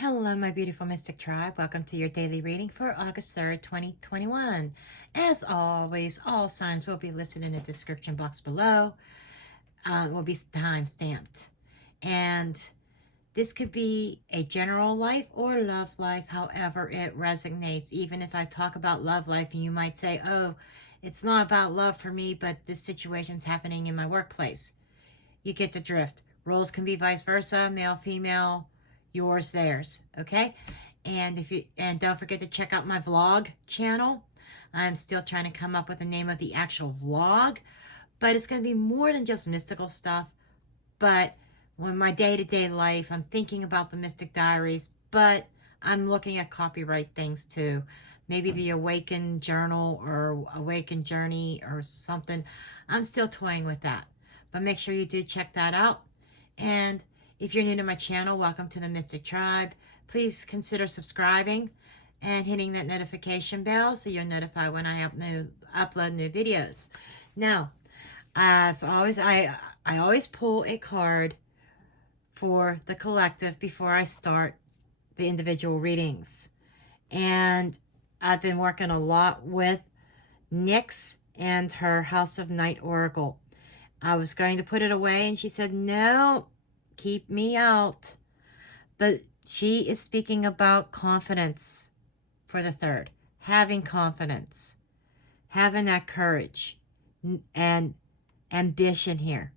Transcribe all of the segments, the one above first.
Hello, my beautiful Mystic Tribe. Welcome to your daily reading for August 3rd, 2021. As always, all signs will be listed in the description box below. Will be time stamped. And this could be a general life or love life, however it resonates. Even if I talk about love life and you might say, oh, it's not about love for me, but this situation's happening in my workplace. You get the drift. Roles can be vice versa, male, female, yours, theirs, okay? And don't forget to check out my vlog channel. I'm still trying to come up with the name of the actual vlog, but it's going to be more than just mystical stuff. But when my day-to-day life, I'm thinking about the Mystic Diaries, but I'm looking at copyright things too. Maybe the Awakened Journal or Awakened Journey or something. I'm still toying with that. But make sure you do check that out. And if you're new to my channel, welcome to the Mystic Tribe. Please consider subscribing and hitting that notification bell so you're notified when I upload new videos. Now, as always, I always pull a card for the collective before I start the individual readings. And I've been working a lot with Nyx and her House of Night Oracle. I was going to put it away and she said, no, keep me out. But she is speaking about confidence for the third. Having confidence. Having that courage and ambition here.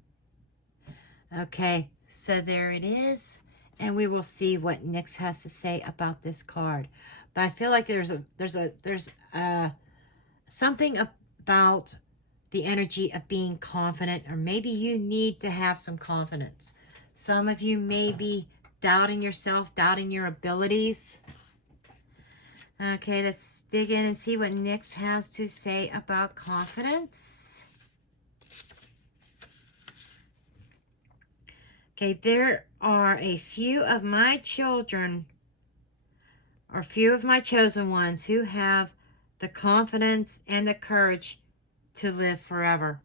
Okay, so there it is. And we will see what Nyx has to say about this card. But I feel like there's something about the energy of being confident, or maybe you need to have some confidence. Some of you may be doubting yourself, doubting your abilities. Okay, let's dig in and see what Nyx has to say about confidence. Okay, there are a few of my children, or few of my chosen ones, who have the confidence and the courage to live forever.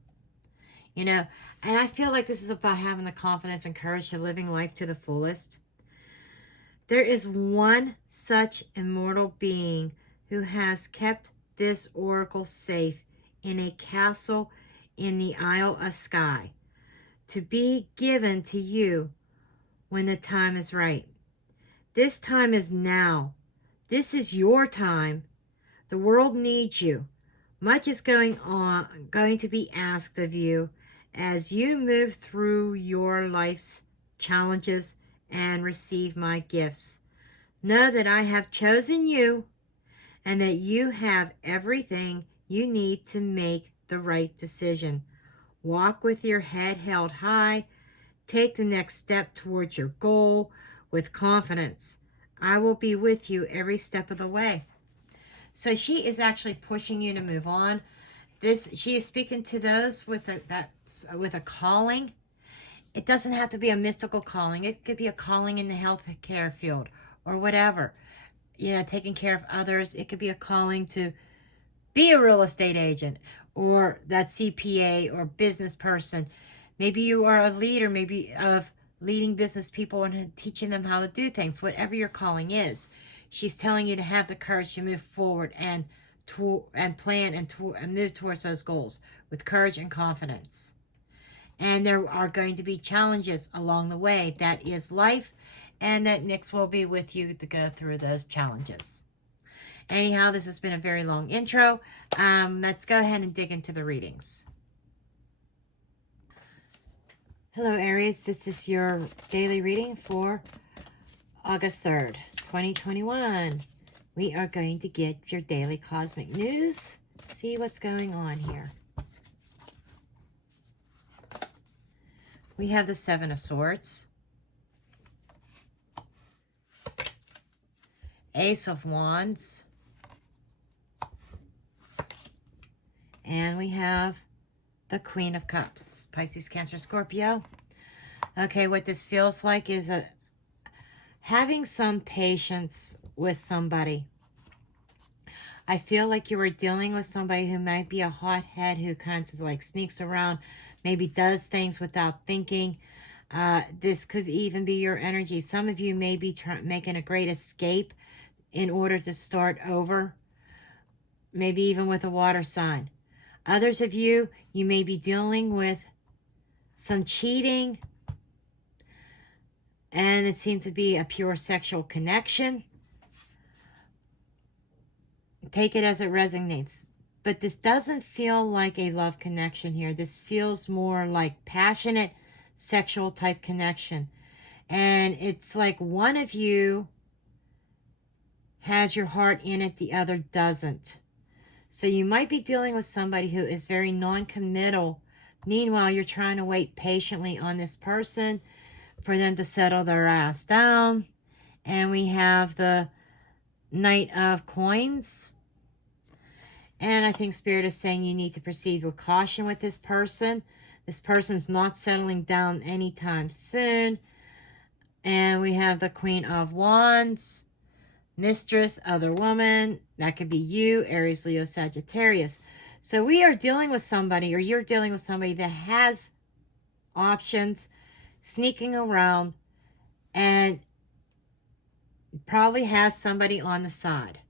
You know, and I feel like this is about having the confidence and courage to living life to the fullest. There is one such immortal being who has kept this oracle safe in a castle in the Isle of Skye, to be given to you when the time is right. This time is now. This is your time. The world needs you. Much is going to be asked of you as you move through your life's challenges and receive my gifts. Know that I have chosen you and that you have everything you need to make the right decision. Walk with your head held high. Take the next step towards your goal with confidence. I will be with you every step of the way. So she is actually pushing you to move on. She is speaking to those with a calling. It doesn't have to be a mystical calling. It could be a calling in the healthcare field or whatever. You know, taking care of others. It could be a calling to be a real estate agent or that CPA or business person. Maybe you are a leader, maybe of leading business people and teaching them how to do things. Whatever your calling is. She's telling you to have the courage to move forward and plan and move towards those goals with courage and confidence. And there are going to be challenges along the way. That is life, and that Nyx will be with you to go through those challenges. Anyhow, this has been a very long intro. Let's go ahead and dig into the readings. Hello, Aries. This is your daily reading for August 3rd. 2021. We are going to get your daily cosmic news. See what's going on here. We have the Seven of Swords. Ace of Wands. And we have the Queen of Cups. Pisces, Cancer, Scorpio. Okay, what this feels like is having some patience with somebody. I feel like you are dealing with somebody who might be a hothead, who kind of like sneaks around, maybe does things without thinking. This could even be your energy. Some of you may be making a great escape in order to start over, maybe even with a water sign. Others of you, you may be dealing with some cheating, and it seems to be a pure sexual connection. Take it as it resonates. But this doesn't feel like a love connection here. This feels more like passionate sexual type connection. And it's like one of you has your heart in it, the other doesn't. So you might be dealing with somebody who is very non-committal. Meanwhile, you're trying to wait patiently on this person for them to settle their ass down. And we have the Knight of Coins. And I think Spirit is saying you need to proceed with caution with this person. This person's not settling down anytime soon. And we have the Queen of Wands. Mistress, other woman. That could be you, Aries, Leo, Sagittarius. So we are dealing with somebody, or you're dealing with somebody that has options, sneaking around, and probably has somebody on the side.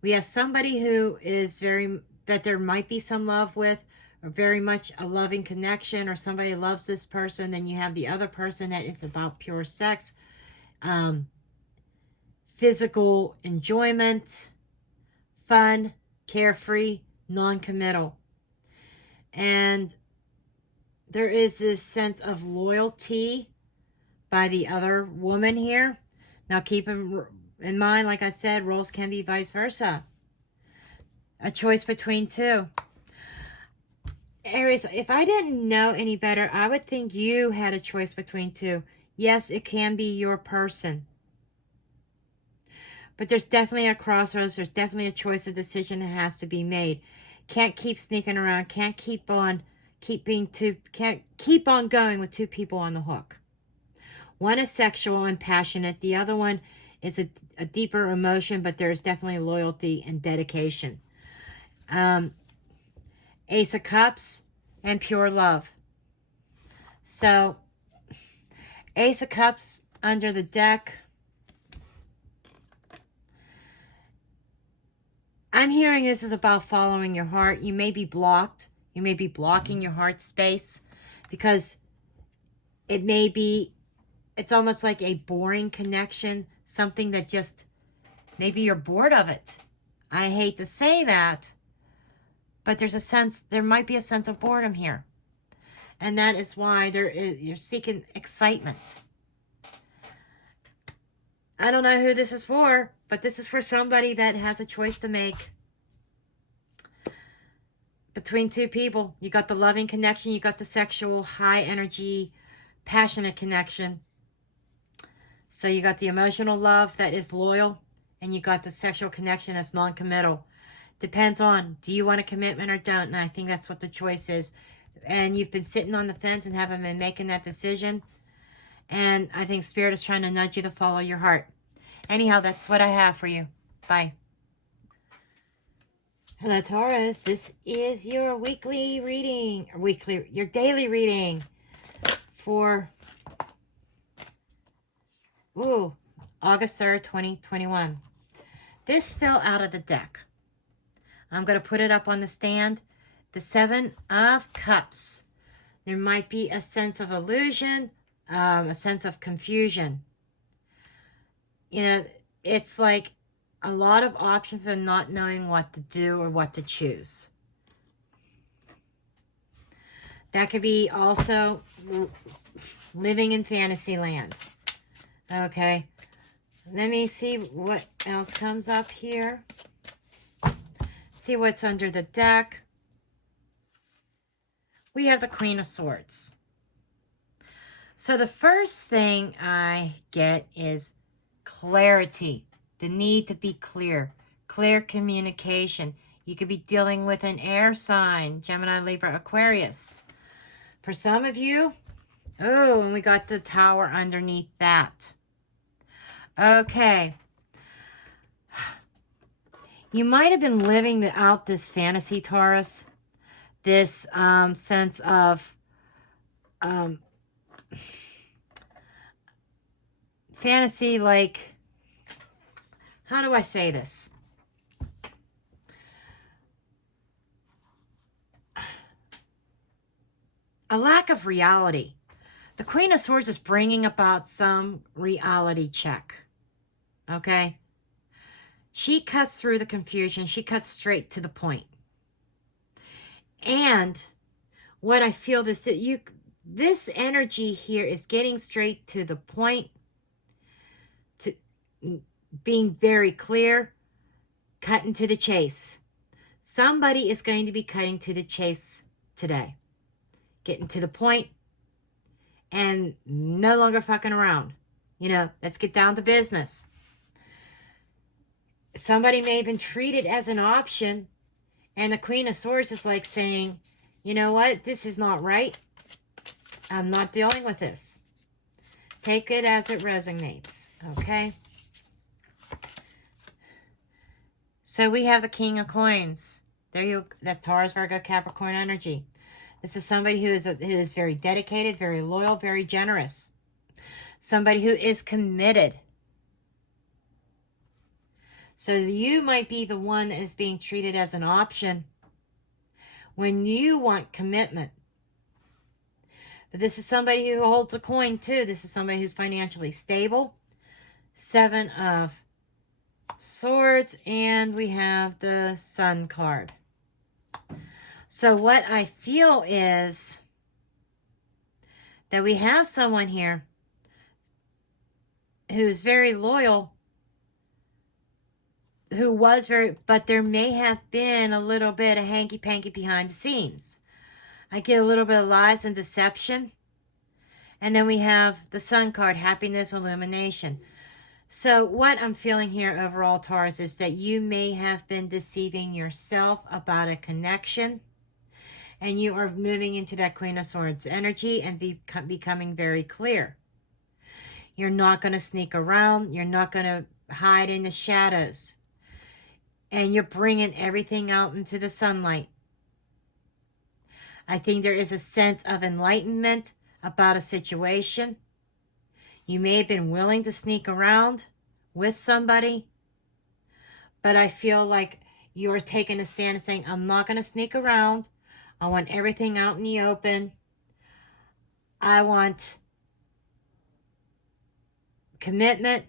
We have somebody who is that there might be some love with, or very much a loving connection, or somebody loves this person. Then you have the other person that is about pure sex, physical enjoyment, fun, carefree, non-committal. And there is this sense of loyalty by the other woman here. Now keep in mind, like I said, roles can be vice versa. A choice between two. Aries, if I didn't know any better, I would think you had a choice between two. Yes, it can be your person. But there's definitely a crossroads. There's definitely a choice, a decision that has to be made. Can't keep sneaking around. Can't keep on going with two people on the hook. One is sexual and passionate. The other one is a deeper emotion, but there's definitely loyalty and dedication. Ace of Cups and pure love. So, Ace of Cups under the deck. I'm hearing this is about following your heart. You may be blocked. You may be blocking your heart space because it's almost like a boring connection, something that just, maybe you're bored of it. I hate to say that, but there might be a sense of boredom here. And that is why you're seeking excitement. I don't know who this is for, but this is for somebody that has a choice to make between two people. You got the loving connection, you got the sexual, high energy, passionate connection. So you got the emotional love that is loyal, and you got the sexual connection that's non-committal. Depends on, do you want a commitment or don't? And I think that's what the choice is. And you've been sitting on the fence and haven't been making that decision. And I think Spirit is trying to nudge you to follow your heart. Anyhow, that's what I have for you. Bye. Hello, Taurus. This is your weekly reading, your daily reading for August 3rd, 2021. This fell out of the deck. I'm going to put it up on the stand. The Seven of Cups. There might be a sense of illusion, a sense of confusion. You know, it's like a lot of options and not knowing what to do or what to choose. That could be also living in fantasy land. Okay. Let me see what else comes up here. See what's under the deck. We have the Queen of Swords. So the first thing I get is clarity. The need to be clear. Clear communication. You could be dealing with an air sign. Gemini, Libra, Aquarius. For some of you, and we got the Tower underneath that. Okay. You might have been living out this fantasy, Taurus. This sense of fantasy, like, how do I say this? A lack of reality. The Queen of Swords is bringing about some reality check. Okay? She cuts through the confusion. She cuts straight to the point. And what I feel this energy here is getting straight to the point, to being very clear, cutting to the chase. Somebody is going to be cutting to the chase today. Getting to the point and no longer fucking around. You know, let's get down to business. Somebody may have been treated as an option, and the Queen of Swords is like saying, you know what, this is not right. I'm not dealing with this. Take it as it resonates, okay? So we have the King of Coins. There you, that Taurus, Virgo, Capricorn energy. This is somebody who is very dedicated, very loyal, very generous. Somebody who is committed. So you might be the one that is being treated as an option when you want commitment. But this is somebody who holds a coin too. This is somebody who's financially stable. 7 of Swords, and we have the Sun card. So what I feel is that we have someone here who's very loyal, who was very, but there may have been a little bit of hanky-panky behind the scenes. I get a little bit of lies and deception. And then we have the Sun card, happiness, illumination. So what I'm feeling here overall, Taurus, is that you may have been deceiving yourself about a connection. And you are moving into that Queen of Swords energy and becoming very clear. You're not going to sneak around. You're not going to hide in the shadows. And you're bringing everything out into the sunlight. I think there is a sense of enlightenment about a situation. You may have been willing to sneak around with somebody, but I feel like you're taking a stand and saying, I'm not going to sneak around. I want everything out in the open. I want commitment.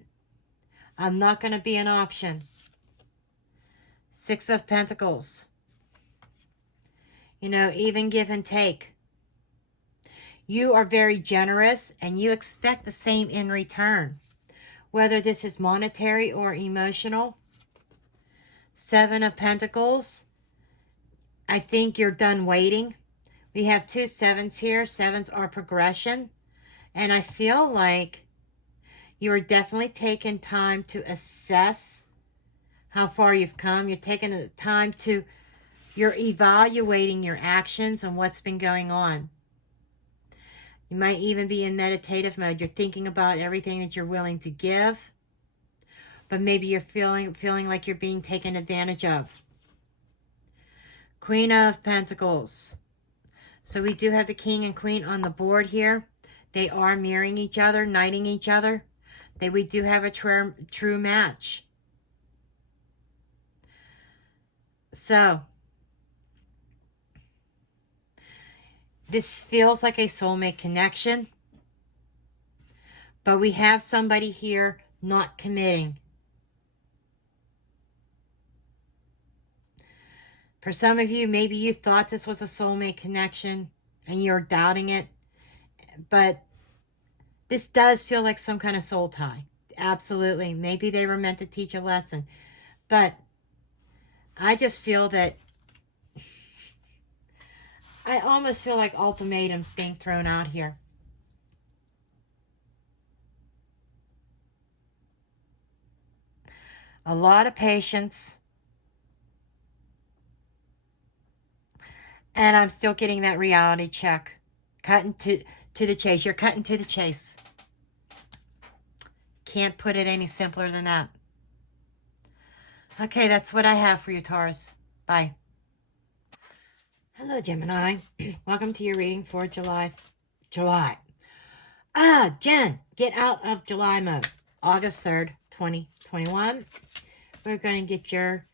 I'm not going to be an option. 6 of Pentacles. You know, even give and take. You are very generous and you expect the same in return, whether this is monetary or emotional. 7 of Pentacles. I think you're done waiting. We have 2 7s here. 7s are progression. And I feel like you're definitely taking time to assess how far you've come. You're taking the time to, you're evaluating your actions and what's been going on. You might even be in meditative mode. You're thinking about everything that you're willing to give. But maybe you're feeling like you're being taken advantage of. Queen of Pentacles. So we do have the King and Queen on the board here. They are mirroring each other, knighting each other. We do have a true match. So this feels like a soulmate connection. But we have somebody here not committing. For some of you, maybe you thought this was a soulmate connection and you're doubting it. But this does feel like some kind of soul tie. Absolutely. Maybe they were meant to teach a lesson. But I just feel that I almost feel like ultimatums being thrown out here. A lot of patience. And I'm still getting that reality check. Cutting to the chase. You're cutting to the chase. Can't put it any simpler than that. Okay, that's what I have for you, Taurus. Bye. Hello, Gemini. Welcome to your reading for July. Jen, get out of July mode. August 3rd, 2021. We're going to get your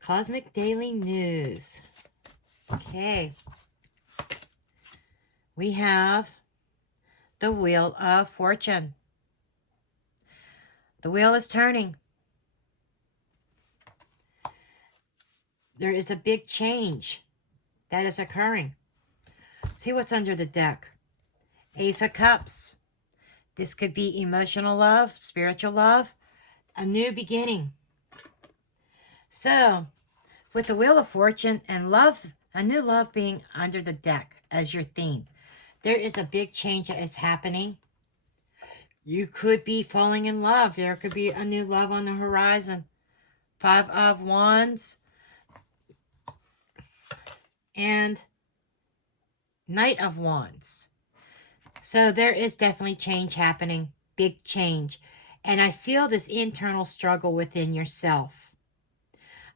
Cosmic Daily News. Okay. We have the Wheel of Fortune. The wheel is turning. There is a big change that is occurring. See what's under the deck. Ace of Cups. This could be emotional love, spiritual love, a new beginning. So, with the Wheel of Fortune and love, a new love being under the deck as your theme, there is a big change that is happening. You could be falling in love. There could be a new love on the horizon. 5 of Wands and Knight of Wands. So there is definitely change happening, big change. And I feel this internal struggle within yourself.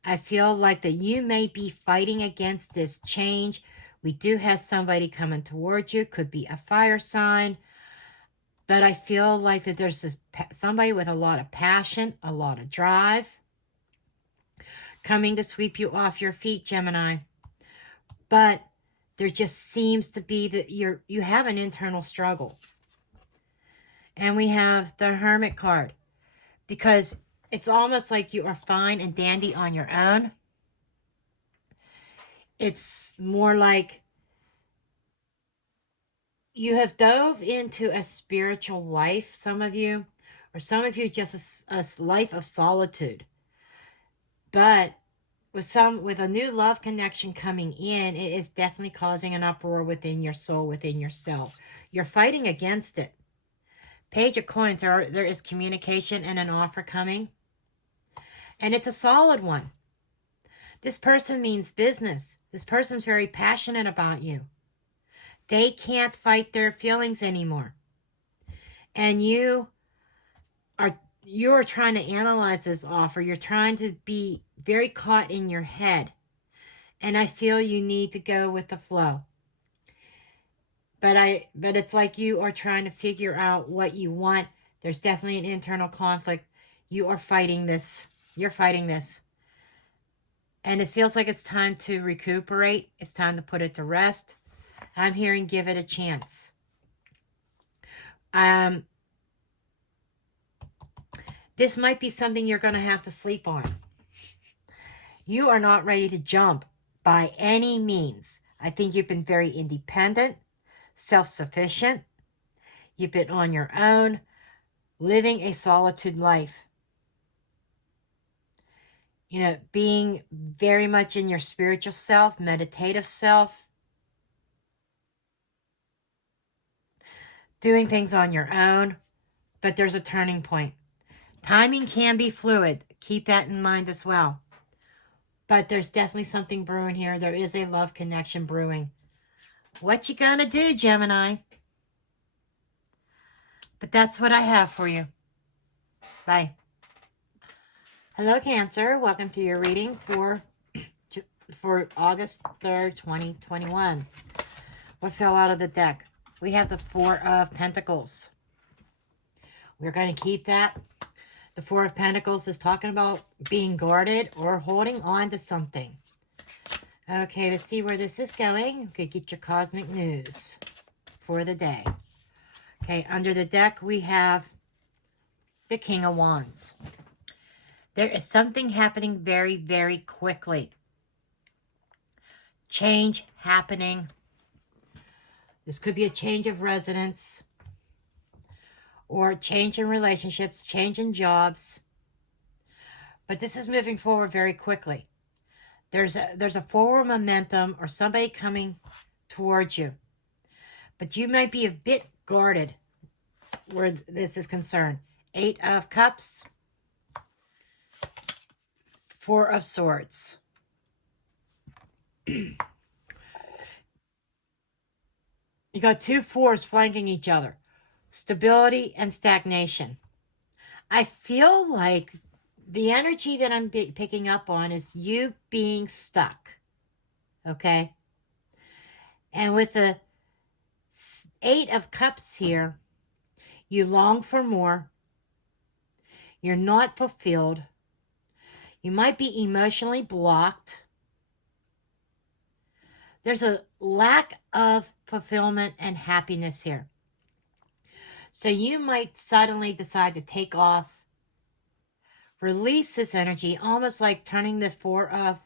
I feel like that you may be fighting against this change. We do have somebody coming towards you, could be a fire sign. But I feel like that there's somebody with a lot of passion, a lot of drive, coming to sweep you off your feet, Gemini. But there just seems to be that you have an internal struggle. And we have the Hermit card. Because it's almost like you are fine and dandy on your own. It's more like you have dove into a spiritual life, some of you. Or some of you just a life of solitude. But with a new love connection coming in, it is definitely causing an uproar within your soul, within yourself. You're fighting against it. Page of Coins, there is communication and an offer coming. And it's a solid one. This person means business. This person's very passionate about you. They can't fight their feelings anymore. And you are trying to analyze this offer. You're trying to be very caught in your head. And I feel you need to go with the flow. But it's like you are trying to figure out what you want. There's definitely an internal conflict. You are fighting this. You're fighting this. And it feels like it's time to recuperate. It's time to put it to rest. I'm hearing give it a chance. This might be something you're going to have to sleep on. You are not ready to jump by any means. I think you've been very independent, self-sufficient. You've been on your own, living a solitude life. You know, being very much in your spiritual self, meditative self. Doing things on your own. But there's a turning point. Timing can be fluid. Keep that in mind as well. But there's definitely something brewing here. There is a love connection brewing. What you gonna do, Gemini? But that's what I have for you. Bye. Hello, Cancer. Welcome to your reading for August 3rd, 2021. What fell out of the deck? We have the Four of Pentacles. We're going to keep that. The Four of Pentacles is talking about being guarded or holding on to something. Okay, let's see where this is going. Okay, get your cosmic news for the day. Okay, under the deck we have the King of Wands. There is something happening very, very quickly. Change happening. This could be a change of residence or change in relationships, change in jobs. But this is moving forward very quickly. There's a forward momentum or somebody coming towards you. But you might be a bit guarded where this is concerned. 8 of Cups. 4 of Swords. You got 2 4s flanking each other. Stability and stagnation. I feel like the energy that I'm picking up on is you being stuck. Okay? And with the 8 of Cups here, You long for more. You're not fulfilled. You might be emotionally blocked. There's a lack of fulfillment and happiness here. So you might suddenly decide to take off, release this energy, almost like turning the Four of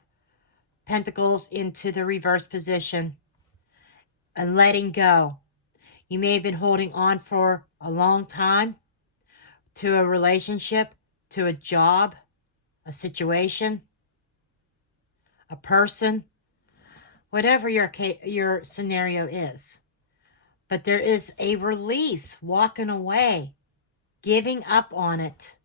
Pentacles into the reverse position and letting go. You may have been holding on for a long time to a relationship, to a job, a situation, a person, whatever your scenario is. But there is a release, walking away, giving up on it.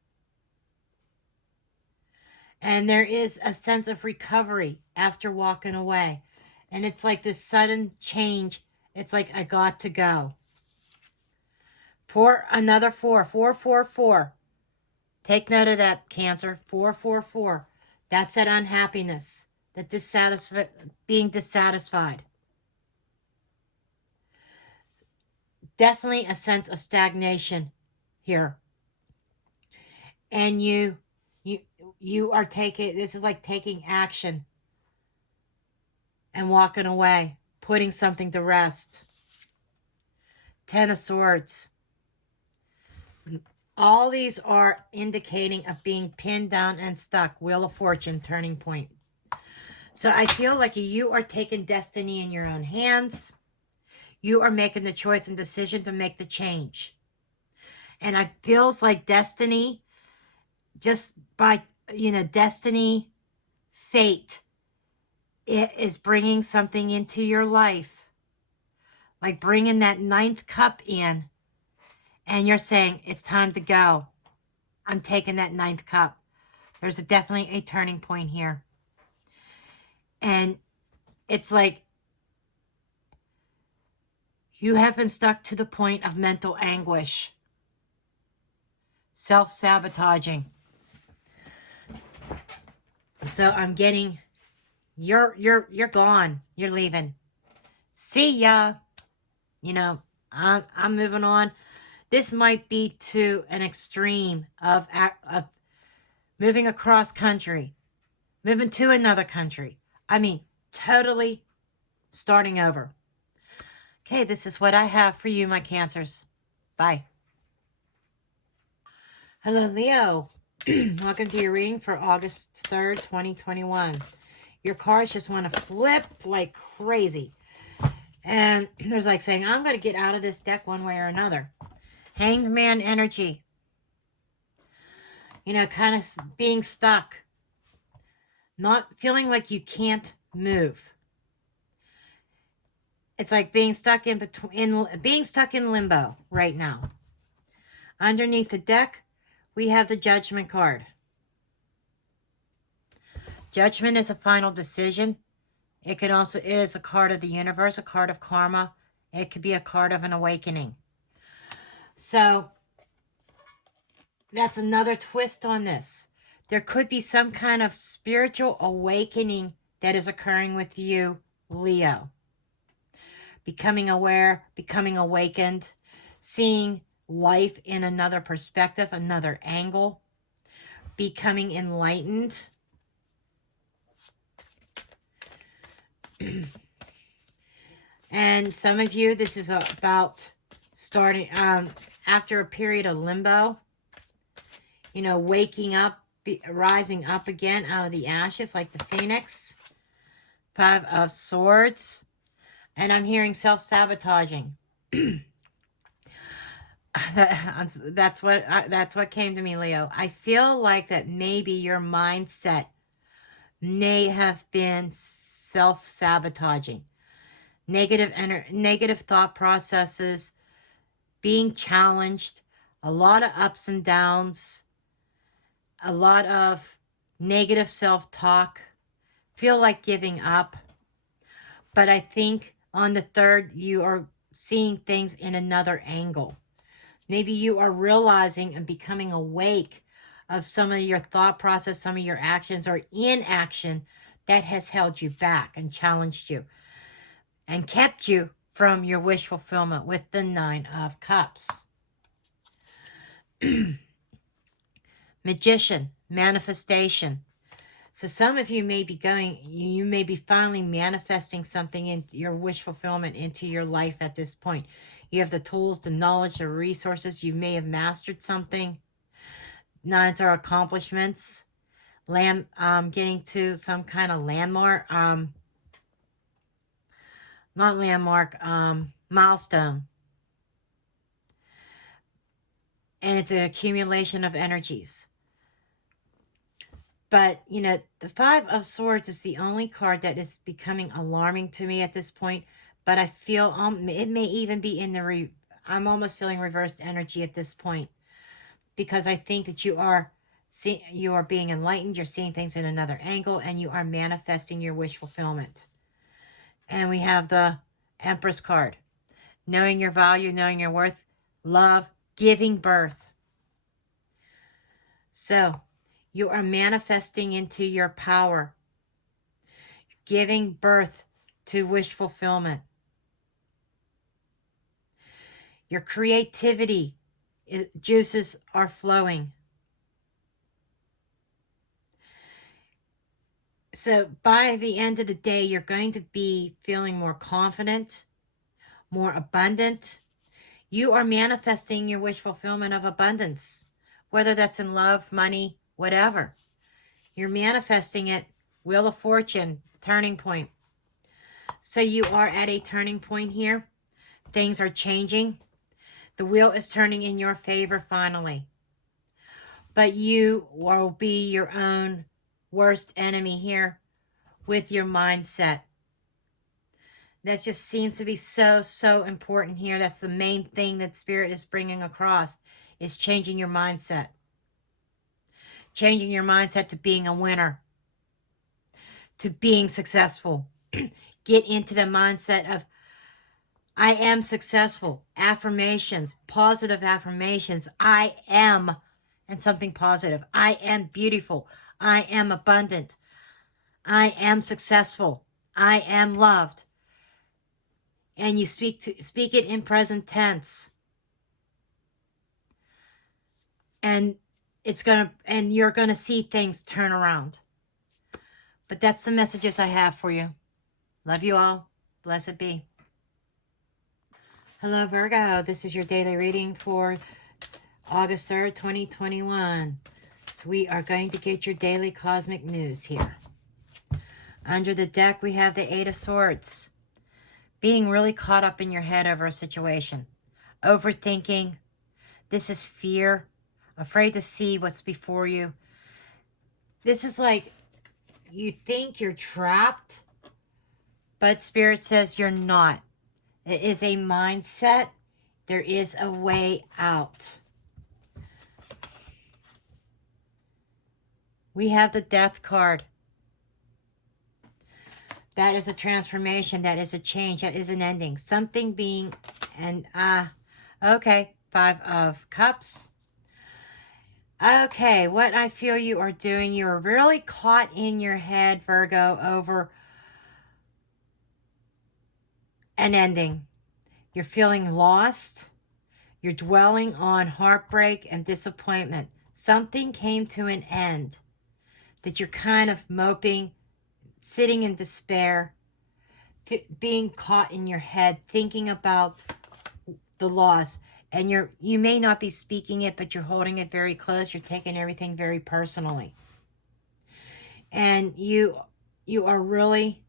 And there is a sense of recovery after walking away. And it's like this sudden change. It's like, I got to go. Another 4. Take note of that, Cancer. 4. That's that unhappiness, that being dissatisfied. Definitely a sense of stagnation here. And you are taking, this is like taking action and walking away, putting something to rest. 10 of Swords. All these are indicating of being pinned down and stuck. Wheel of Fortune, turning point. So I feel like you are taking destiny in your own hands. You are making the choice and decision to make the change. And it feels like destiny, just by, destiny, fate, it is bringing something into your life. Like bringing that 9th cup in. And you're saying, it's time to go. I'm taking that 9th cup. There's definitely a turning point here. And it's like you have been stuck to the point of mental anguish. Self-sabotaging. So I'm getting, you're gone. You're leaving. See ya. I'm moving on. This might be to an extreme of moving across country, moving to another country. I mean, totally starting over. Okay, this is what I have for you, my Cancers. Bye. Hello, Leo. Welcome to your reading for August 3rd, 2021. Your cards just want to flip like crazy. And there's like saying, I'm going to get out of this deck one way or another. Hanged Man energy. Kind of being stuck. Not feeling like you can't move. It's like being stuck being stuck in limbo right now. Underneath the deck, we have the Judgment card. Judgment is a final decision. It is a card of the universe, a card of karma. It could be a card of an awakening. So that's another twist on this. There could be some kind of spiritual awakening that is occurring with you, Leo. Becoming aware, becoming awakened, seeing life in another perspective, another angle, becoming enlightened. And some of you, this is about starting after a period of limbo, waking up, rising up again out of the ashes like the phoenix. 5 of Swords. And I'm hearing self-sabotaging. That's what came to me, Leo. I feel like that maybe your mindset may have been self-sabotaging. Negative thought processes, being challenged, a lot of ups and downs, a lot of negative self-talk, feel like giving up. But I think on the 3rd, you are seeing things in another angle. Maybe you are realizing and becoming awake of some of your thought process, some of your actions or inaction that has held you back and challenged you and kept you from your wish fulfillment with the 9 of Cups. Magician, manifestation. So some of you may be you may be finally manifesting something in your wish fulfillment into your life at this point. You have the tools, the knowledge, the resources. You may have mastered something. Nines are accomplishments. Getting to some kind of landmark, not landmark, milestone. And it's an accumulation of energies. But, you know, the Five of Swords is the only card that is becoming alarming to me at this point. But I feel it may even be in the I'm almost feeling reversed energy at this point. Because I think that you are being enlightened, you're seeing things in another angle, and you are manifesting your wish fulfillment. And we have the Empress card. Knowing your value, knowing your worth, love, giving birth. So, you are manifesting into your power, giving birth to wish fulfillment. Your creativity juices are flowing. So by the end of the day, you're going to be feeling more confident, more abundant. You are manifesting your wish fulfillment of abundance, whether that's in love, money, whatever. You're manifesting it. Wheel of Fortune, turning point. So you are at a turning point here. Things are changing. The wheel is turning in your favor finally. But you will be your own worst enemy here with your mindset. That just seems to be so important here. That's the main thing that Spirit is bringing across, is changing your mindset. Changing your mindset to being a winner, to being successful. Get into the mindset of, I am successful. Affirmations, positive affirmations. I am, and something positive. I am beautiful. I am abundant. I am successful. I am loved. And you speak it in present tense. And you're gonna see things turn around. But that's the messages I have for you. Love you all. Blessed be. Hello, Virgo. This is your daily reading for August 3rd, 2021. So we are going to get your daily cosmic news here. Under the deck, we have the Eight of Swords. Being really caught up in your head over a situation. Overthinking. This is fear. Afraid to see what's before you. This is like you think you're trapped, but Spirit says you're not. It is a mindset. There is a way out. We have the Death card. That is a transformation. That is a change. That is an ending. Something being, okay. Five of Cups. Okay, what I feel you are doing, you are really caught in your head, Virgo, over an ending. You're feeling lost. You're dwelling on heartbreak and disappointment. Something came to an end that you're kind of moping, sitting in despair, being caught in your head, thinking about the loss. And you may not be speaking it, but you're holding it very close. You're taking everything very personally. And you are really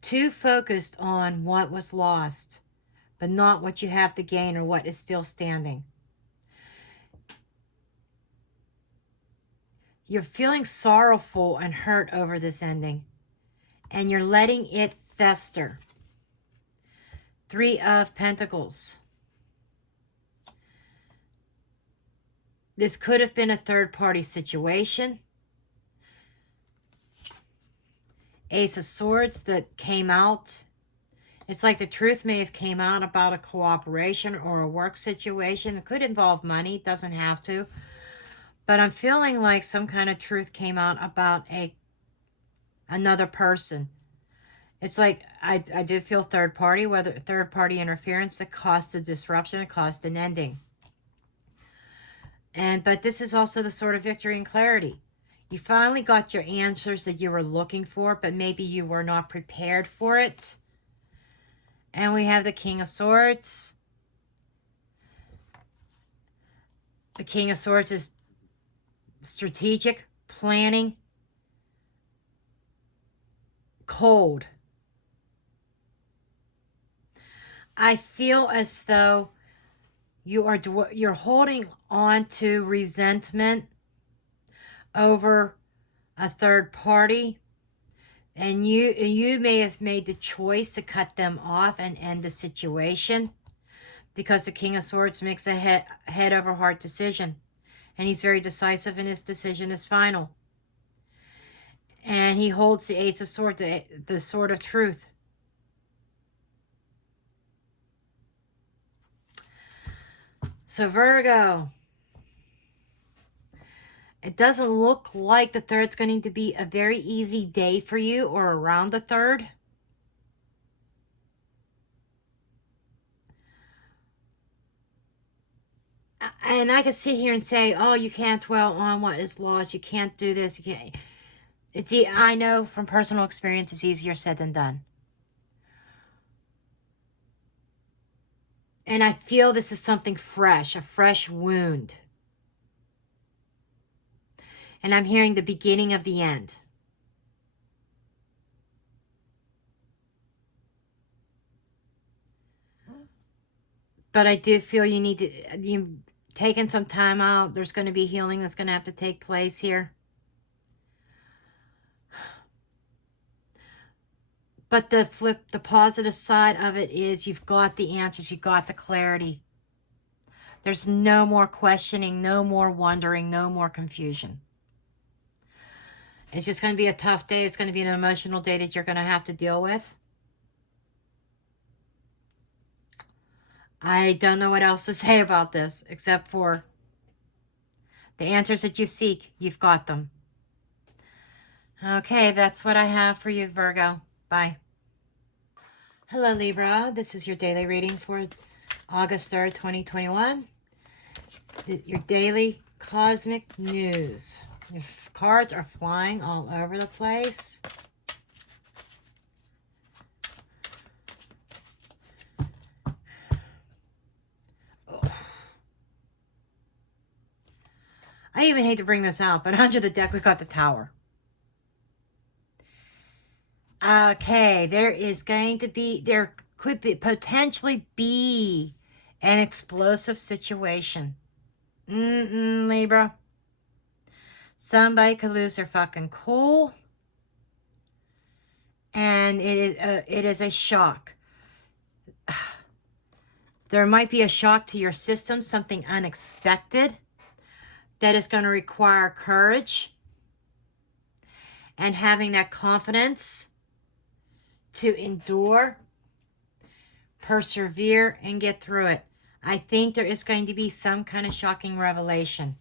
too focused on what was lost, but not what you have to gain or what is still standing. You're feeling sorrowful and hurt over this ending, and you're letting it fester. Three of Pentacles. This could have been a third-party situation. Ace of Swords that came out. It's like the truth may have came out about a cooperation or a work situation. It could involve money. It doesn't have to. But I'm feeling like some kind of truth came out about another person. It's like I do feel third party interference that caused a disruption, that caused an ending. But this is also the sword of victory and clarity. You finally got your answers that you were looking for, but maybe you were not prepared for it. And we have the King of Swords. The King of Swords is strategic, planning, cold. I feel as though you're holding on to resentment over a third party, and you may have made the choice to cut them off and end the situation, because the King of Swords makes a head over heart decision, and he's very decisive, and his decision is final. And he holds the Ace of Swords, the sword of truth. So Virgo, it doesn't look like the 3rd's going to be a very easy day for you, or around the 3rd. And I could sit here and say, oh, you can't dwell on what is lost. You can't do this. You can't. I know from personal experience, it's easier said than done. And I feel this is something fresh, a fresh wound. And I'm hearing the beginning of the end. But I do feel you've taken some time out. There's going to be healing that's going to have to take place here. But the positive side of it is you've got the answers, you've got the clarity. There's no more questioning, no more wondering, no more confusion. It's just going to be a tough day. It's going to be an emotional day that you're going to have to deal with. I don't know what else to say about this, except for the answers that you seek, you've got them. Okay, that's what I have for you, Virgo. Bye. Hello, Libra. This is your daily reading for August 3rd, 2021. Your daily cosmic news. Your cards are flying all over the place. I even hate to bring this out, but under the deck, we got the Tower. Okay, there could potentially be an explosive situation. Libra. Somebody could lose their fucking cool. And it is a shock. There might be a shock to your system, something unexpected that is going to require courage and having that confidence to endure, persevere, and get through it. I think there is going to be some kind of shocking revelation.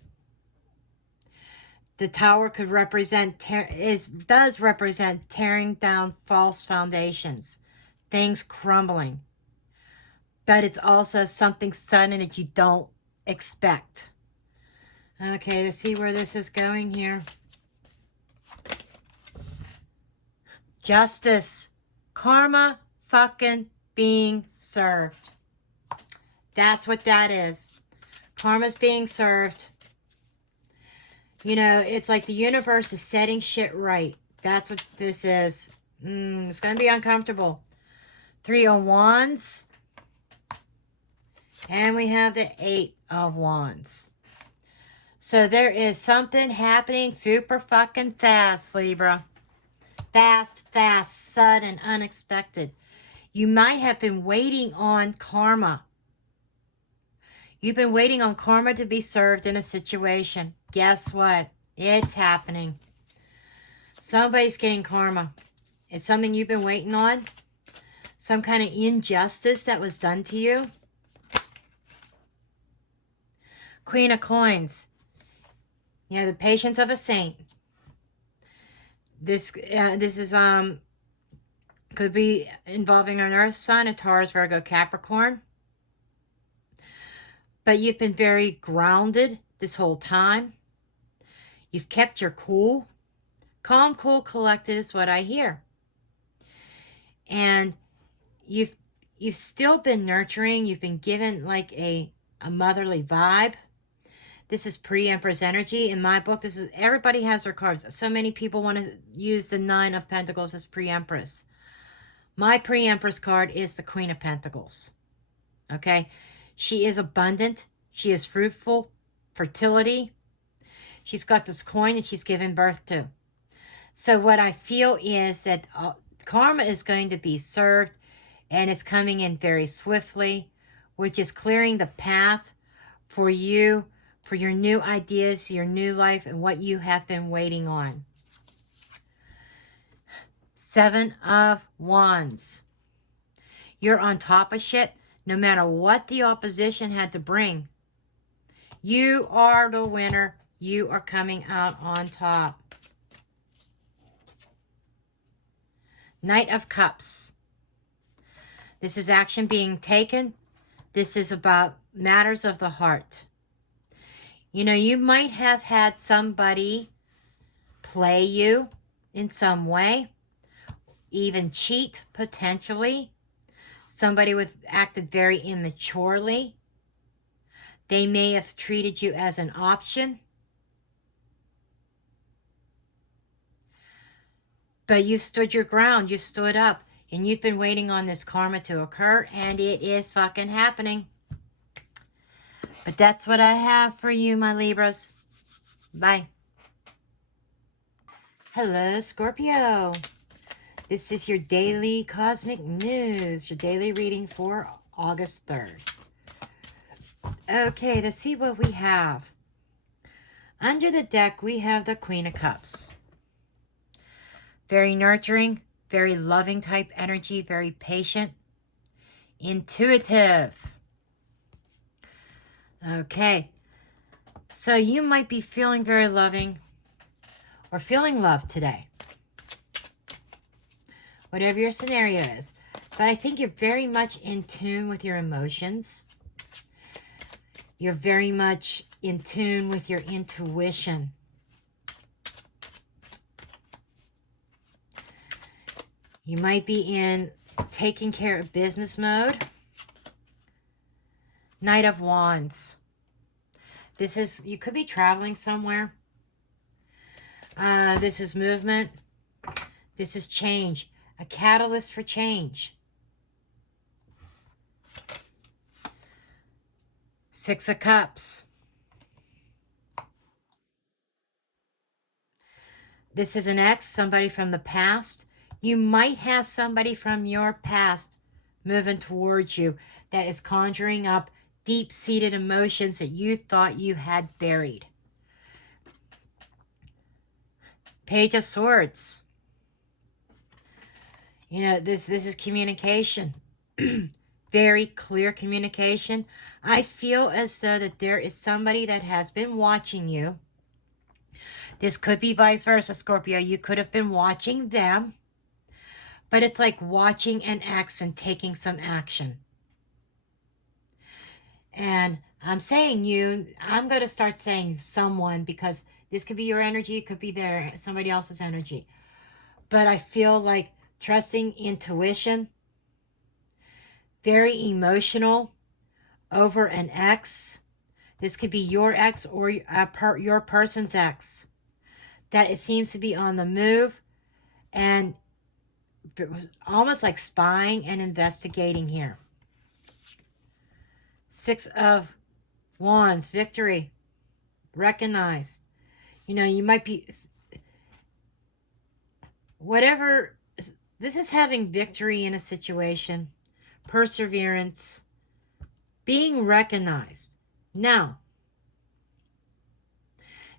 The Tower could does represent tearing down false foundations, things crumbling. But it's also something sudden that you don't expect. Okay, let's see where this is going here. Justice. Karma fucking being served. That's what that is. Karma's being served. You know, it's like the universe is setting shit right. That's what this is. It's going to be uncomfortable. 3 of Wands. And we have the 8 of Wands. So there is something happening super fucking fast, Libra. Fast, sudden, unexpected. You might have been waiting on karma. You've been waiting on karma to be served in a situation. Guess what? It's happening. Somebody's getting karma. It's something you've been waiting on. Some kind of injustice that was done to you. Queen of Coins. You know, the patience of a saint. This is could be involving an earth sign, a Taurus, Virgo, Capricorn. But you've been very grounded. this whole time. You've kept your cool. Calm, cool, collected is what I hear. And you've still been nurturing. You've been given like a motherly vibe. This is pre-Empress energy. In my book, this is, everybody has their cards. So many people want to use the Nine of Pentacles as pre-Empress. My pre-Empress card is the Queen of Pentacles. Okay? She is abundant. She is fruitful. Fertility. She's got this coin that she's given birth to. So what I feel is that karma is going to be served, and it's coming in very swiftly, which is clearing the path for you, for your new ideas, your new life, and what you have been waiting on. Seven of Wands. You're on top of shit, no matter what the opposition had to bring. You are the winner. You are coming out on top. Knight of Cups. This is action being taken. This is about matters of the heart. You know, you might have had somebody play you in some way, even cheat potentially. Somebody acted very immaturely. They may have treated you as an option. But you stood your ground, you stood up, and you've been waiting on this karma to occur, and it is fucking happening. But that's what I have for you, my Libras. Bye. Hello, Scorpio. This is your daily cosmic news, your daily reading for August 3rd. Okay, let's see what we have. Under the deck, we have the Queen of Cups. Very nurturing, very loving type energy, very patient, intuitive. Okay, so you might be feeling very loving or feeling loved today. Whatever your scenario is. But I think you're very much in tune with your emotions. You're very much in tune with your intuition. You might be in taking care of business mode. Knight of Wands. This is, you could be traveling somewhere. This is movement. This is change. A catalyst for change. Six of Cups. This is an ex, somebody from the past. You might have somebody from your past moving towards you that is conjuring up deep-seated emotions that you thought you had buried. Page of Swords. You know, this is communication. Very clear communication. I feel as though that there is somebody that has been watching you. This could be vice versa, Scorpio. You could have been watching them. But it's like watching an ex and taking some action. And I'm saying you, I'm going to start saying someone, because this could be your energy, it could be somebody else's energy. But I feel like trusting intuition, very emotional over an ex. This could be your ex or your person's ex. That it seems to be on the move, and it was almost like spying and investigating here. Six of Wands, victory, recognized. You know, you might be, whatever, this is having victory in a situation, perseverance, being recognized. Now,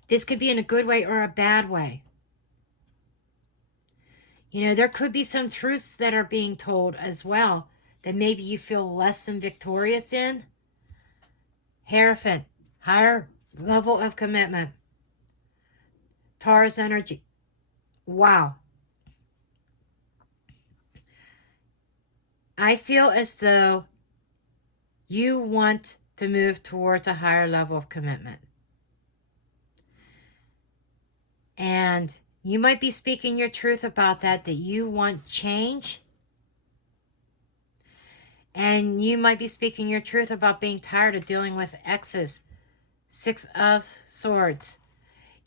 this could be in a good way or a bad way. You know, there could be some truths that are being told as well that maybe you feel less than victorious in. Hierophant, higher level of commitment. Taurus energy. Wow. I feel as though you want to move towards a higher level of commitment. And you might be speaking your truth about that you want change. And you might be speaking your truth about being tired of dealing with exes. 6 of Swords.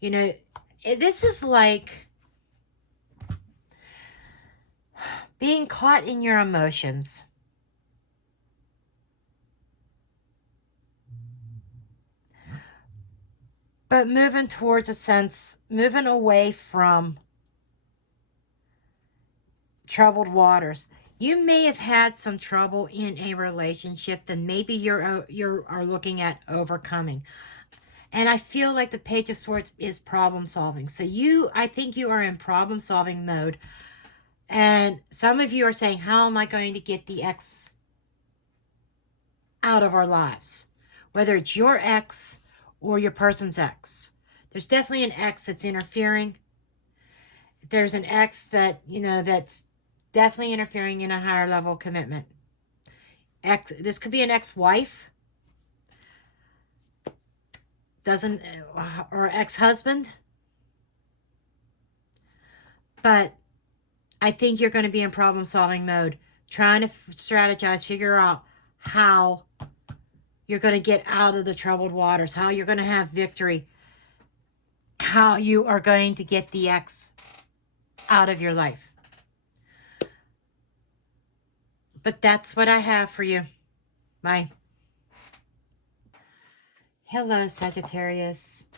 You know, this is like being caught in your emotions. But moving towards a sense, moving away from troubled waters. You may have had some trouble in a relationship that maybe you are looking at overcoming. And I feel like the Page of Swords is problem solving. So I think you are in problem solving mode. And some of you are saying, how am I going to get the ex out of our lives? Whether it's your ex or your person's ex. There's definitely an ex that's interfering. There's an ex that, that's definitely interfering in a higher level commitment. This could be an ex-wife. Or ex-husband. But I think you're going to be in problem-solving mode. Trying to strategize, figure out how you're going to get out of the troubled waters. How you're going to have victory. How you are going to get the ex out of your life. But that's what I have for you. Bye. Hello, Sagittarius.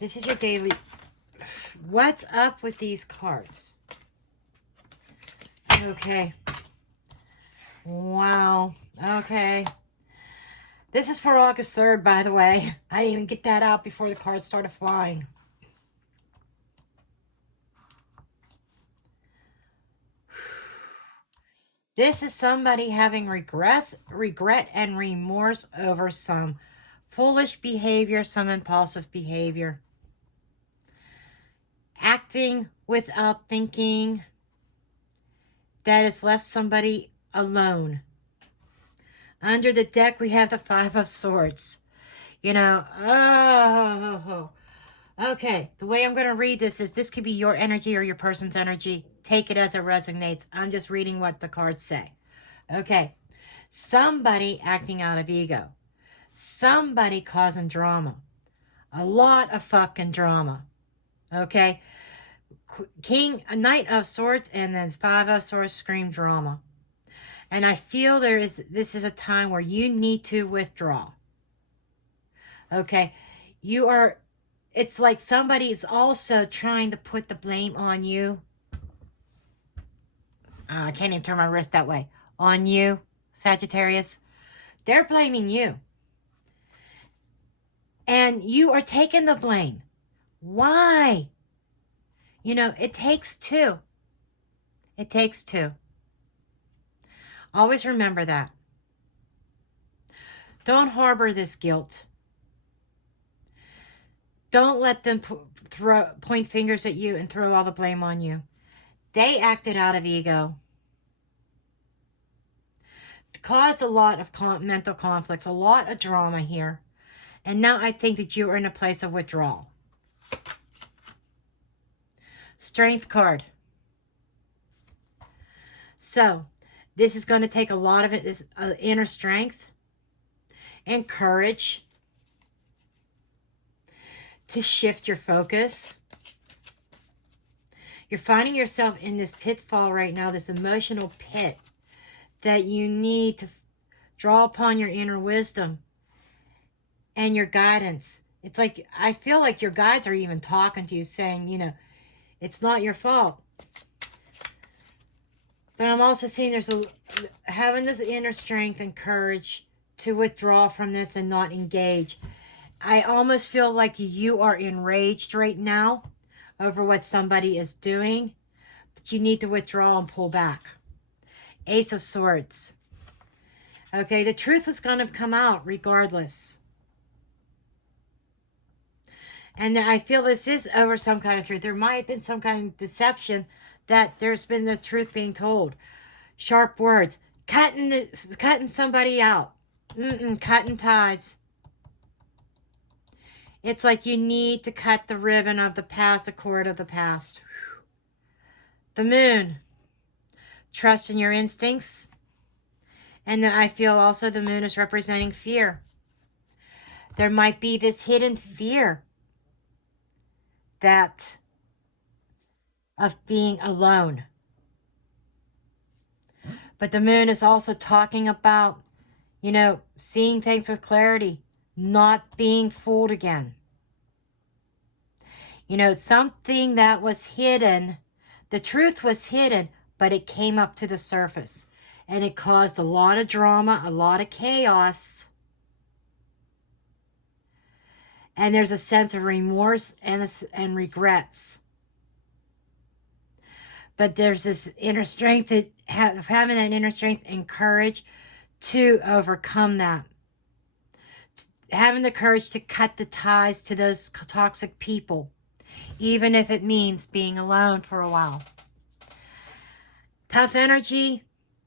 This is your daily. What's up with these cards? Okay. Wow. Okay. This is for August 3rd, by the way. I didn't even get that out before the cards started flying. This is somebody having regret and remorse over some foolish behavior, some impulsive behavior. Acting without thinking that has left somebody alone. Under the deck, we have the 5 of Swords. Okay, the way I'm going to read this is this could be your energy or your person's energy. Take it as it resonates. I'm just reading what the cards say. Okay, somebody acting out of ego. Somebody causing drama. A lot of fucking drama. Okay, Knight of Swords and then 5 of Swords scream drama. And I feel this is a time where you need to withdraw. Okay, it's like somebody is also trying to put the blame on you. I can't even turn my wrist that way. On you, Sagittarius. They're blaming you. And you are taking the blame. Why? It takes two. It takes two. Always remember that. Don't harbor this guilt. Don't let them point fingers at you and throw all the blame on you. They acted out of ego. Caused a lot of mental conflicts, a lot of drama here. And now I think that you are in a place of withdrawal. Strength card. So, this is going to take a lot of it, this inner strength and courage to shift your focus. You're finding yourself in this pitfall right now, this emotional pit that you need to draw upon your inner wisdom and your guidance. It's like, I feel like your guides are even talking to you saying, it's not your fault. But I'm also seeing having this inner strength and courage to withdraw from this and not engage. I almost feel like you are enraged right now over what somebody is doing, but you need to withdraw and pull back. Ace of Swords. Okay, the truth is going to come out regardless. And I feel this is over some kind of truth. There might have been some kind of deception that there's been the truth being told. Sharp words. Cutting somebody out. Cutting ties. It's like you need to cut the ribbon of the past, the cord of the past. The moon. Trust in your instincts. And I feel also the moon is representing fear. There might be this hidden fear that of being alone. But the moon is also talking about, you know, seeing things with clarity, not being fooled again. You know, something that was hidden, the truth was hidden, but it came up to the surface. And it caused a lot of drama, a lot of chaos. And there's a sense of remorse and regrets. But there's this inner strength, of having that inner strength and courage to overcome that. Having the courage to cut the ties to those toxic people, even if it means being alone for a while. Tough energy,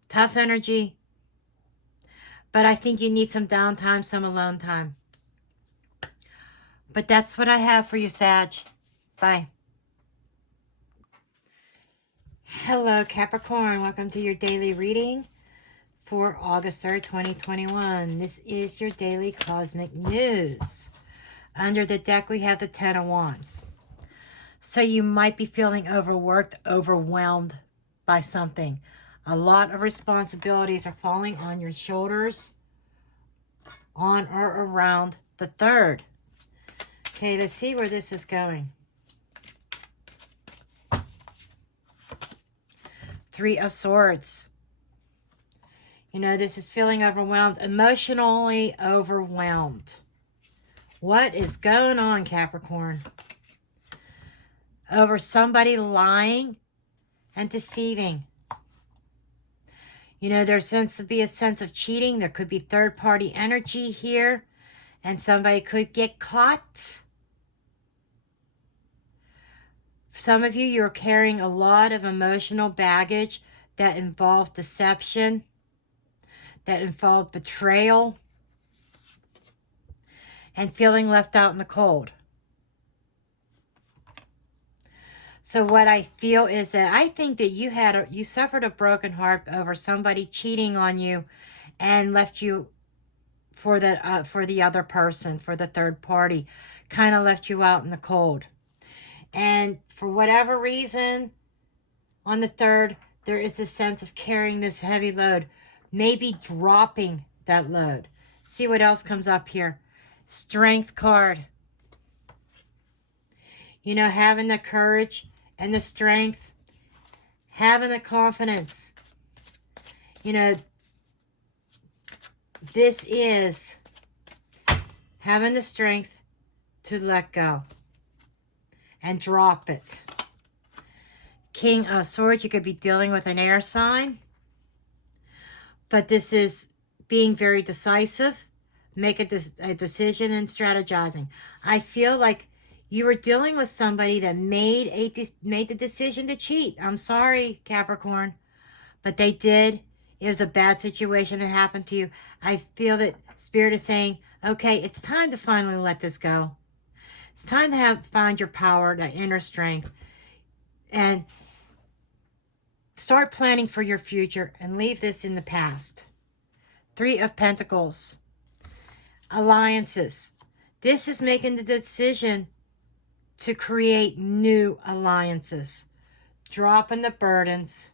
tough energy. But I think you need some downtime, some alone time. But that's what I have for you, Sag. Bye. Hello, Capricorn. Welcome to your daily reading for August 3rd, 2021. This is your daily cosmic news. Under the deck, we have the Ten of Wands. So you might be feeling overworked, overwhelmed by something. A lot of responsibilities are falling on your shoulders on or around the 3rd. Okay, let's see where this is going. Three of Swords. You know, this is feeling overwhelmed, emotionally overwhelmed. What is going on, Capricorn? Over somebody lying and deceiving. You know, there seems to be a sense of cheating. There could be third-party energy here, and somebody could get caught. For some of you, you're carrying a lot of emotional baggage that involved deception, that involved betrayal, and feeling left out in the cold. So what I feel is that I think that you suffered a broken heart over somebody cheating on you and left you for the other person, for the third party, kind of left you out in the cold. And for whatever reason, on the 3rd, there is this sense of carrying this heavy load, maybe dropping that load. See what else comes up here. Strength card. You know, having the courage and the strength, having the confidence. You know, this is having the strength to let go and drop it. King of Swords, you could be dealing with an air sign. But this is being very decisive. Make a decision and strategizing. I feel like you were dealing with somebody that made the decision to cheat. I'm sorry, Capricorn. But they did. It was a bad situation that happened to you. I feel that Spirit is saying, okay, it's time to finally let this go. It's time to find your power, that inner strength, and start planning for your future and leave this in the past. 3 of Pentacles. Alliances. This is making the decision to create new alliances. Dropping the burdens.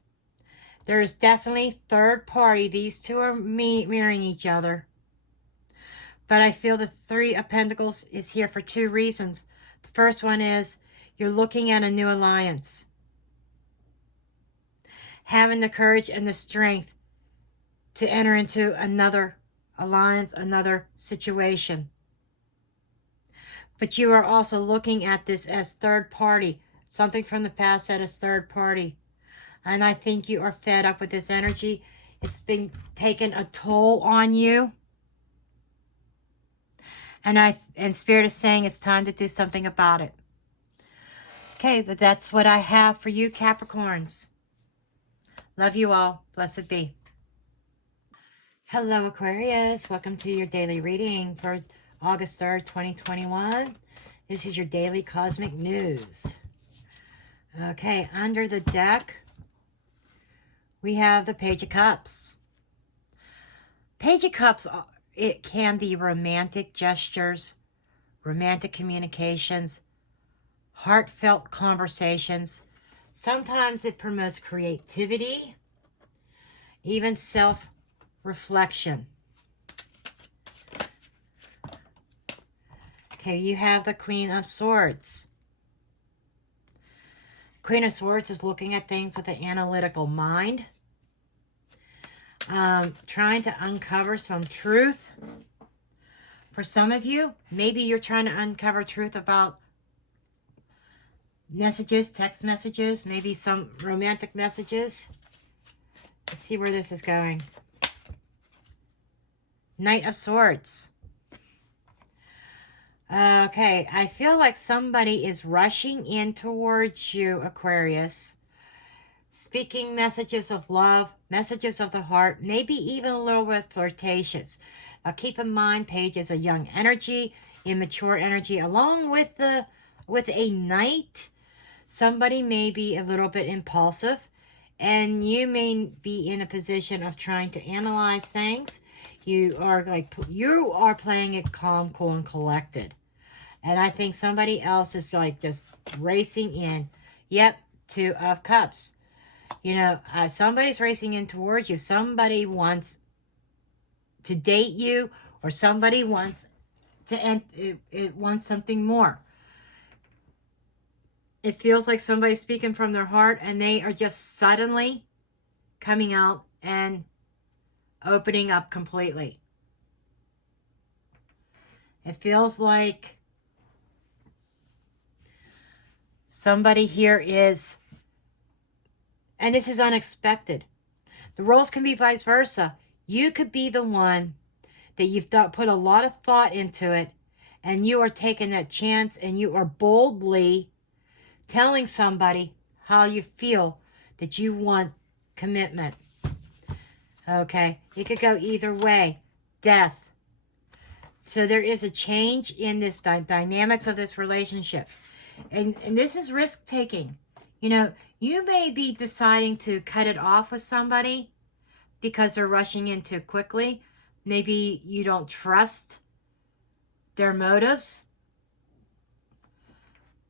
There is definitely third party. These two are mirroring each other. But I feel the 3 of Pentacles is here for 2 reasons. The first one is you're looking at a new alliance. Having the courage and the strength to enter into another alliance, another situation. But you are also looking at this as third party. Something from the past that is third party. And I think you are fed up with this energy. It's been taking a toll on you. And Spirit is saying it's time to do something about it. Okay, but that's what I have for you, Capricorns. Love you all. Blessed be. Hello, Aquarius. Welcome to your daily reading for August 3rd, 2021. This is your daily cosmic news. Okay, under the deck, we have the Page of Cups. Page of Cups, it can be romantic gestures, romantic communications, heartfelt conversations. Sometimes it promotes creativity, even self-reflection. Okay, you have the Queen of Swords. Queen of Swords is looking at things with an analytical mind. Trying to uncover some truth. For some of you, maybe you're trying to uncover truth about messages, text messages, maybe some romantic messages. Let's see where this is going. Knight of Swords. Okay, I feel like somebody is rushing in towards you, Aquarius. Speaking messages of love, messages of the heart, maybe even a little bit flirtatious. Now keep in mind, Page is a young energy, immature energy, along with a knight. Somebody may be a little bit impulsive, and you may be in a position of trying to analyze things. You are playing it calm, cool, and collected. And I think somebody else is like just racing in. Yep, Two of Cups. You know, somebody's racing in towards you. Somebody wants to date you, or somebody wants to it wants something more. It feels like somebody's speaking from their heart, and they are just suddenly coming out and opening up completely. It feels like somebody here is, and this is unexpected. The roles can be vice versa. You could be the one that you've put a lot of thought into it, and you are taking that chance, and you are boldly telling somebody how you feel, that you want commitment. Okay, it could go either way. Death. So there is a change in this dynamics of this relationship. And this is risk-taking. You know, you may be deciding to cut it off with somebody because they're rushing in too quickly. Maybe you don't trust their motives.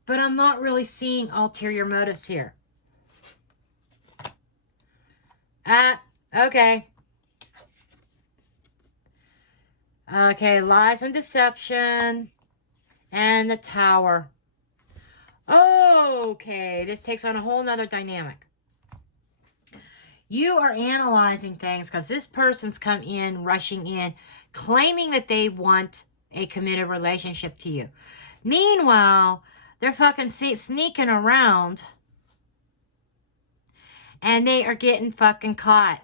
But I'm not really seeing ulterior motives here. Okay. Okay, lies and deception. And the Tower. Okay, this takes on a whole nother dynamic. You are analyzing things because this person's come in, rushing in, claiming that they want a committed relationship to you. Meanwhile, they're fucking sneaking around, and they are getting fucking caught.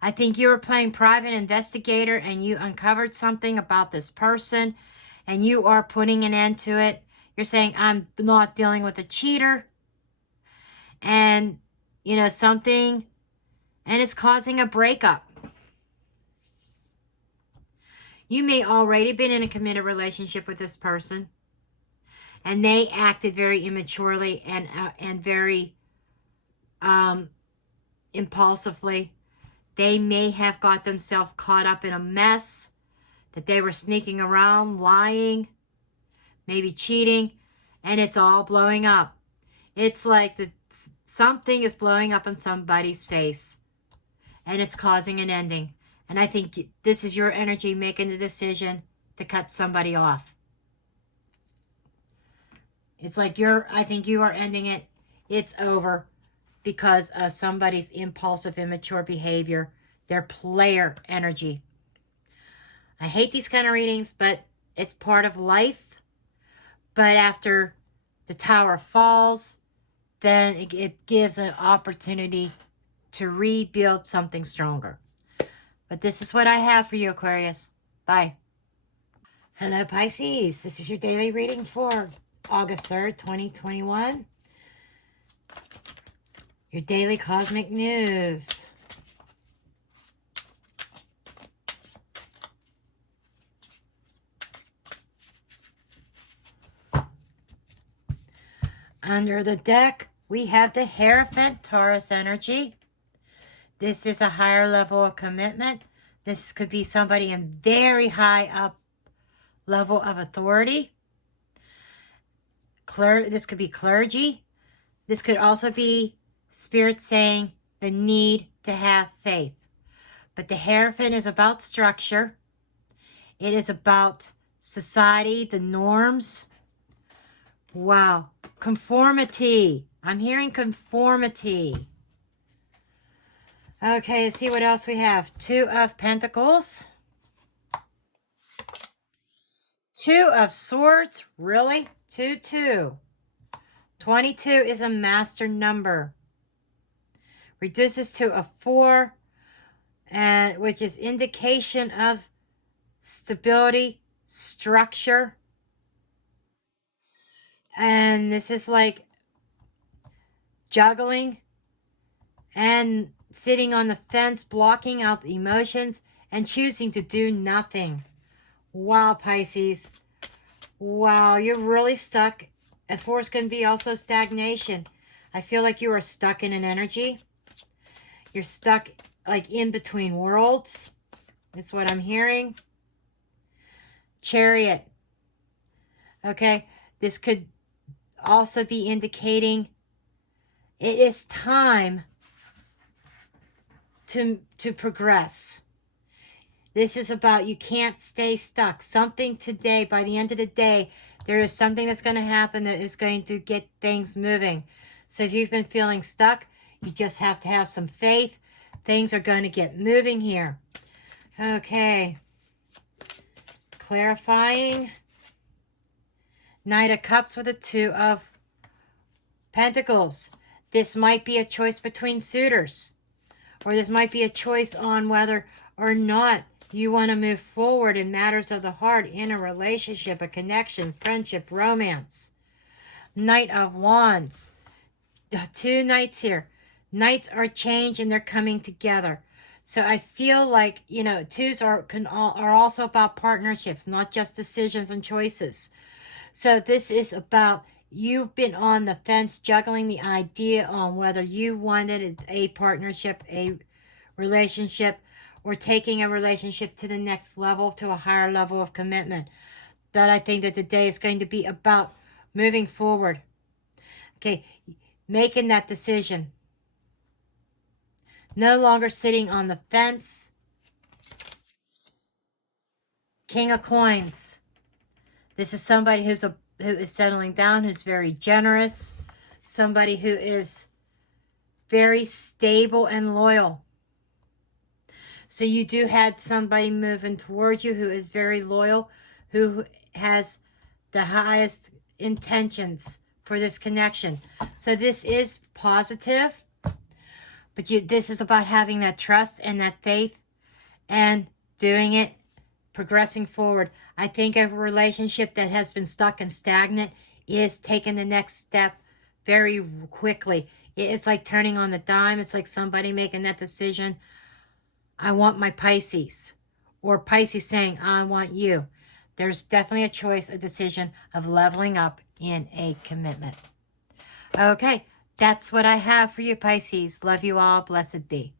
I think you were playing private investigator, and you uncovered something about this person, and you are putting an end to it. You're saying, I'm not dealing with a cheater. And, you know, something, and it's causing a breakup. You may already been in a committed relationship with this person, and they acted very immaturely and very impulsively. They may have got themselves caught up in a mess, that they were sneaking around, lying, maybe cheating, and it's all blowing up. It's like something is blowing up in somebody's face, and it's causing an ending. And I think this is your energy making the decision to cut somebody off. It's like I think you are ending it. It's over because of somebody's impulsive, immature behavior, their player energy. I hate these kind of readings, but it's part of life. But after the Tower falls, then it gives an opportunity to rebuild something stronger. But this is what I have for you, Aquarius. Bye. Hello, Pisces. This is your daily reading for August 3rd, 2021. Your daily cosmic news. Under the deck, we have the Hierophant, Taurus energy. This is a higher level of commitment. This could be somebody in very high up level of authority. This could be clergy. This could also be Spirit saying the need to have faith. But the Hierophant is about structure. It is about society, the norms. Wow. Conformity. I'm hearing conformity. Okay, let's see what else we have. 2 of Pentacles. 2 of Swords. Really? 2, 2. 22 is a master number. Reduces to a 4, which is indication of stability, structure. And this is like juggling and sitting on the fence, blocking out the emotions and choosing to do nothing. Wow, Pisces. Wow, you're really stuck. And 4 is going to be also stagnation. I feel like you are stuck in an energy. You're stuck like in between worlds. That's what I'm hearing. Chariot. Okay, this could also be indicating it is time to progress. This is about you can't stay stuck. Something today, by the end of the day, there is something that's going to happen that is going to get things moving. So if you've been feeling stuck, you just have to have some faith. Things are going to get moving here. Okay. Clarifying. Knight of Cups with a 2 of Pentacles. This might be a choice between suitors. Or this might be a choice on whether or not you want to move forward in matters of the heart in a relationship, a connection, friendship, romance. Knight of Wands. 2 knights here. Knights are changed and they're coming together. So I feel like, you know, 2s are also about partnerships, not just decisions and choices. So this is about you've been on the fence juggling the idea on whether you wanted a partnership, a relationship, or taking a relationship to the next level, to a higher level of commitment. But I think that today is going to be about moving forward. Okay, making that decision. No longer sitting on the fence. King of Coins. This is somebody who is settling down, who's very generous. Somebody who is very stable and loyal. So you do have somebody moving towards you who is very loyal, who has the highest intentions for this connection. So this is positive, but this is about having that trust and that faith and doing it, progressing forward. I think a relationship that has been stuck and stagnant is taking the next step very quickly. It's like turning on the dime. It's like somebody making that decision. I want my Pisces, or Pisces saying, I want you. There's definitely a choice, a decision of leveling up in a commitment. Okay, that's what I have for you, Pisces. Love you all. Blessed be.